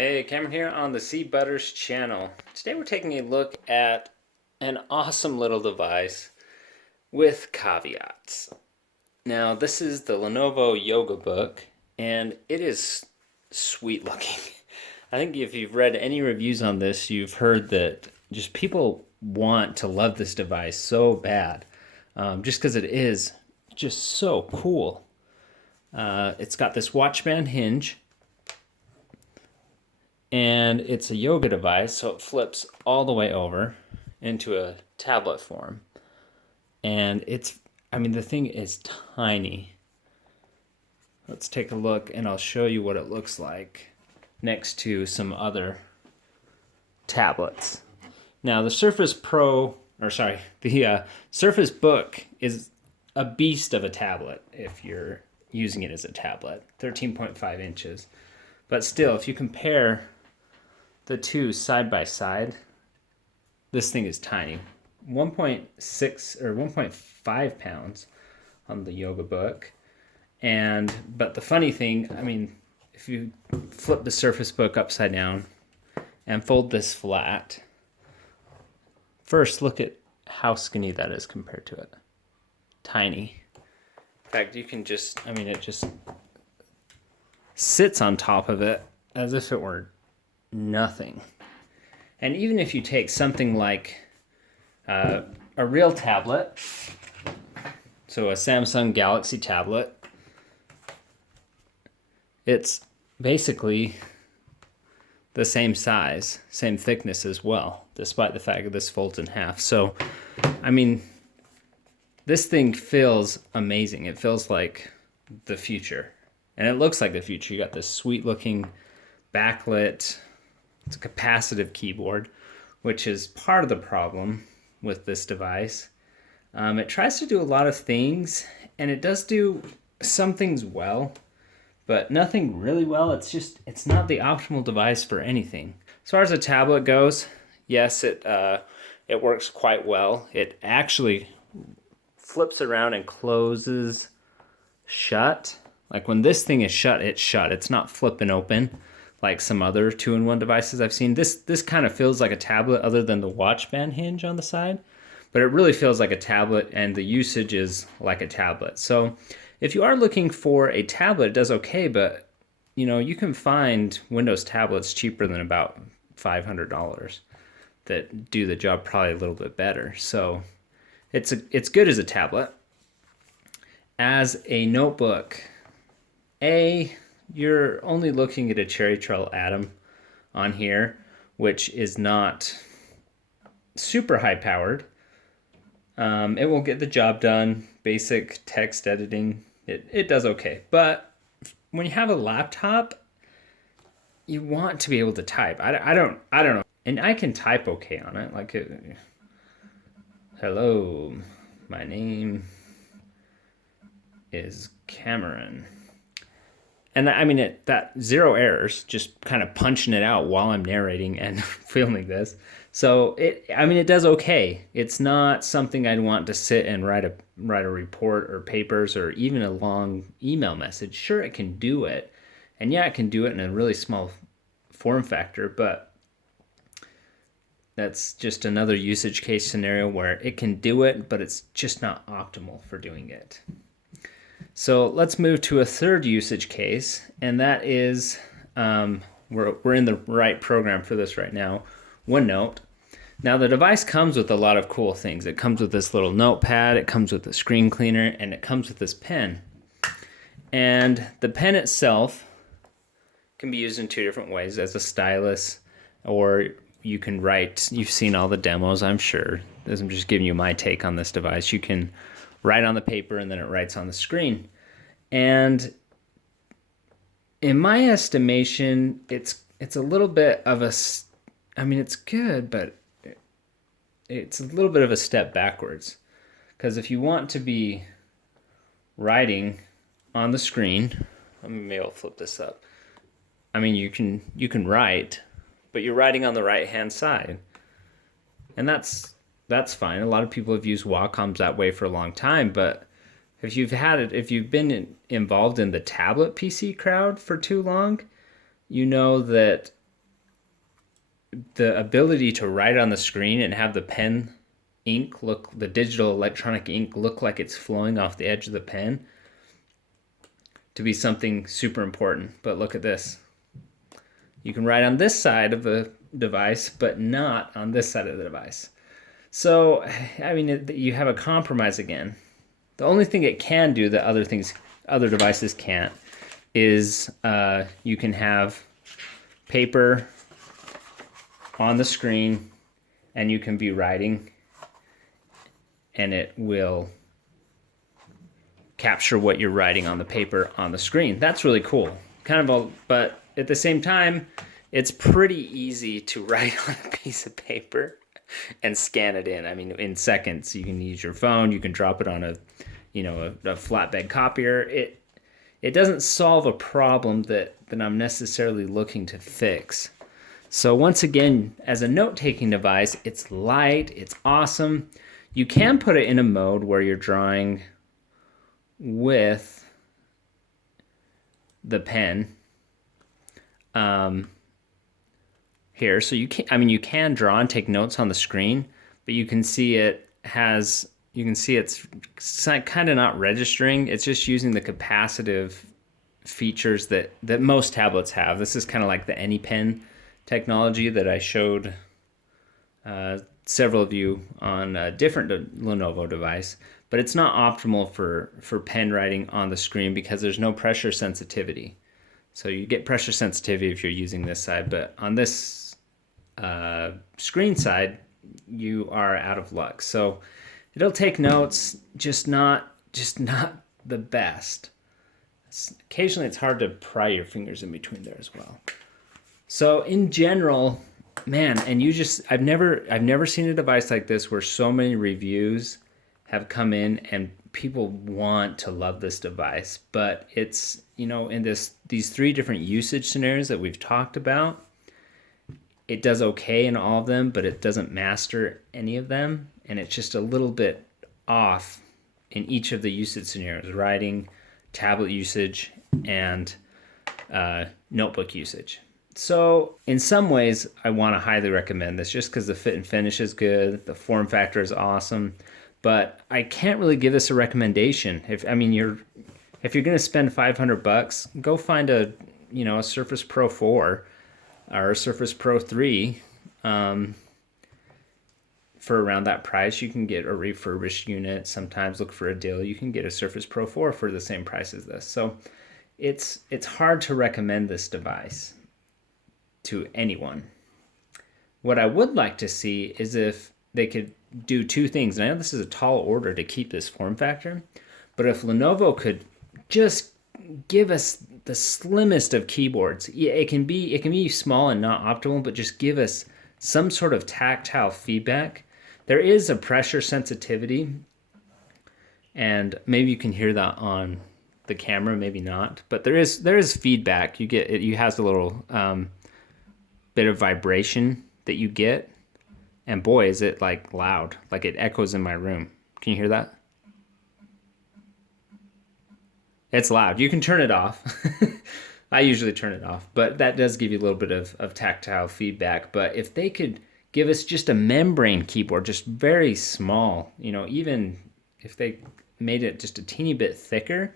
Hey, Cameron here on the Sea Butters channel. Today we're taking a look at an awesome little device with caveats. Now, this is the Lenovo YogaBook, and it is sweet looking. I think if you've read any reviews on this, you've heard that just people want to love this device so bad, just because it is just so cool. It's got this watch band hinge, and it's a yoga device, so it flips all the way over into a tablet form. And the thing is tiny. Let's take a look and I'll show you what it looks like next to some other tablets. Now the Surface Book is a beast of a tablet if you're using it as a tablet, 13.5 inches. But still, if you compare the two side by side, this thing is tiny. 1.6 or 1.5 pounds on the YogaBook. But the funny thing, if you flip the Surface Book upside down and fold this flat, first look at how skinny that is compared to it. Tiny. In fact, you can it just sits on top of it as if it were nothing. And even if you take something like a real tablet, so a Samsung Galaxy tablet, it's basically the same size, same thickness as well, despite the fact that this folds in half. So, this thing feels amazing. It feels like the future. And it looks like the future. You got this sweet looking backlit, it's a capacitive keyboard, which is part of the problem with this device. It tries to do a lot of things, and it does do some things well, but nothing really well. It's not the optimal device for anything. As far as a tablet goes, yes, it works quite well. It actually flips around and closes shut. Like when this thing is shut, it's shut. It's not flipping open like some other two-in-one devices I've seen. This kind of feels like a tablet other than the watch band hinge on the side, but it really feels like a tablet, and the usage is like a tablet. So if you are looking for a tablet, it does okay, but you can find Windows tablets cheaper than about $500 that do the job probably a little bit better. So it's good as a tablet. As a notebook, you're only looking at a Cherry Trail Atom on here, which is not super high powered. It will get the job done. Basic text editing, it does okay. But when you have a laptop, you want to be able to type. I don't know. And I can type okay on it. Like, hello, my name is Cameron. And that zero errors, just kind of punching it out while I'm narrating and filming this. So it does okay. It's not something I'd want to sit and write a report or papers or even a long email message. Sure, it can do it. And yeah, it can do it in a really small form factor, but that's just another usage case scenario where it can do it, but it's just not optimal for doing it. So let's move to a third usage case, and that is, we're in the right program for this right now, OneNote. Now the device comes with a lot of cool things. It comes with this little notepad, it comes with the screen cleaner, and it comes with this pen. And the pen itself can be used in two different ways, as a stylus, or you can write. You've seen all the demos, I'm sure. I'm just giving you my take on this device. You can write on the paper and then it writes on the screen. And in my estimation, it's a little bit of it's good, but it's a little bit of a step backwards. Because if you want to be writing on the screen, maybe I'll flip this up. You can write, but you're writing on the right hand side. And that's fine. A lot of people have used Wacom's that way for a long time, but if you've been involved in the tablet PC crowd for too long, you know that the ability to write on the screen and have the pen ink look, the digital electronic ink look like it's flowing off the edge of the pen, to be something super important. But look at this. You can write on this side of the device, but not on this side of the device. So, I mean, you have a compromise again. The only thing it can do that other devices can't is you can have paper on the screen and you can be writing and it will capture what you're writing on the paper on the screen. That's really cool. But at the same time, it's pretty easy to write on a piece of paper and scan it in. I mean, in seconds. You can use your phone, you can drop it on a flatbed copier. It doesn't solve a problem that I'm necessarily looking to fix. So once again, as a note-taking device, it's light, it's awesome. You can put it in a mode where you're drawing with the pen here. So you can draw and take notes on the screen, but you can see it's kind of not registering. It's just using the capacitive features that most tablets have. This is kind of like the AnyPen technology that I showed several of you on a different Lenovo device, but it's not optimal for pen writing on the screen because there's no pressure sensitivity. So you get pressure sensitivity if you're using this side, but on this screen side, you are out of luck. So it'll take notes, just not the best. Occasionally it's hard to pry your fingers in between there as well. So in general, man, and I've never seen a device like this where so many reviews have come in and people want to love this device, but it's, in these 3 different usage scenarios that we've talked about, it does okay in all of them, but it doesn't master any of them, and it's just a little bit off in each of the usage scenarios: writing, tablet usage, and notebook usage. So in some ways, I want to highly recommend this just because the fit and finish is good, the form factor is awesome, but I can't really give this a recommendation. If you're going to spend $500, go find a Surface Pro 4 or a Surface Pro 3. For around that price, you can get a refurbished unit. Sometimes look for a deal. You can get a Surface Pro 4 for the same price as this. So it's hard to recommend this device to anyone. What I would like to see is if they could do 2 things. And I know this is a tall order to keep this form factor, but if Lenovo could just give us the slimmest of keyboards, it can be small and not optimal, but just give us some sort of tactile feedback. There is a pressure sensitivity, and maybe you can hear that on the camera, maybe not, but there is feedback. You has a little bit of vibration that you get, and boy, is it like loud, like it echoes in my room. Can you hear that? It's loud. You can turn it off. I usually turn it off, but that does give you a little bit of tactile feedback. But if they could give us just a membrane keyboard, just very small, even if they made it just a teeny bit thicker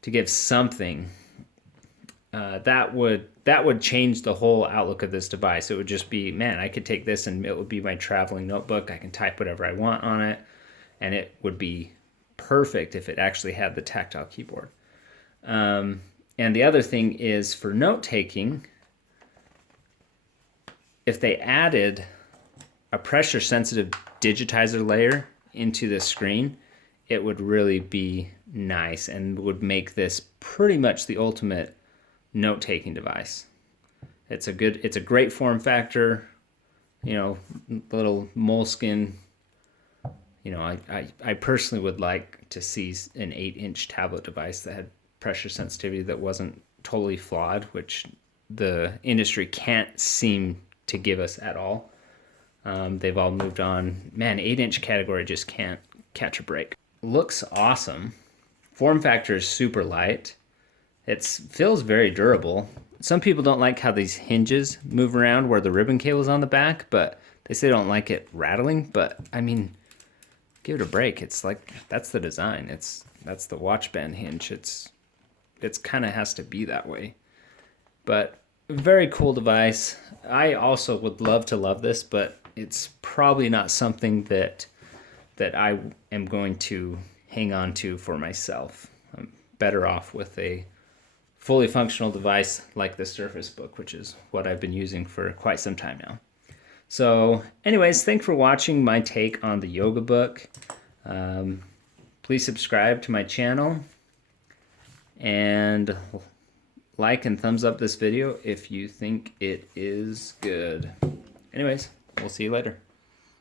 to give something, that would change the whole outlook of this device. It would just be, man, I could take this and it would be my traveling notebook. I can type whatever I want on it, and it would be perfect if it actually had the tactile keyboard. And the other thing is for note-taking, if they added a pressure-sensitive digitizer layer into the screen, it would really be nice and would make this pretty much the ultimate note-taking device. It's a great form factor, little moleskin. I personally would like to see an 8-inch tablet device that had pressure sensitivity that wasn't totally flawed, which the industry can't seem to give us at all. They've all moved on. Man, 8-inch category just can't catch a break. Looks awesome. Form factor is super light. It feels very durable. some people don't like how these hinges move around where the ribbon cable's on the back, but they say they don't like it rattling. But I mean, give it a break. It's like, that's the design. That's the watch band hinge. It's kind of has to be that way. But very cool device. I also would love to love this, but it's probably not something that I am going to hang on to for myself. I'm better off with a fully functional device like the Surface Book, which is what I've been using for quite some time now. So anyways, thanks for watching my take on the YogaBook. Please subscribe to my channel and like and thumbs up this video if you think it is good. Anyways, we'll see you later.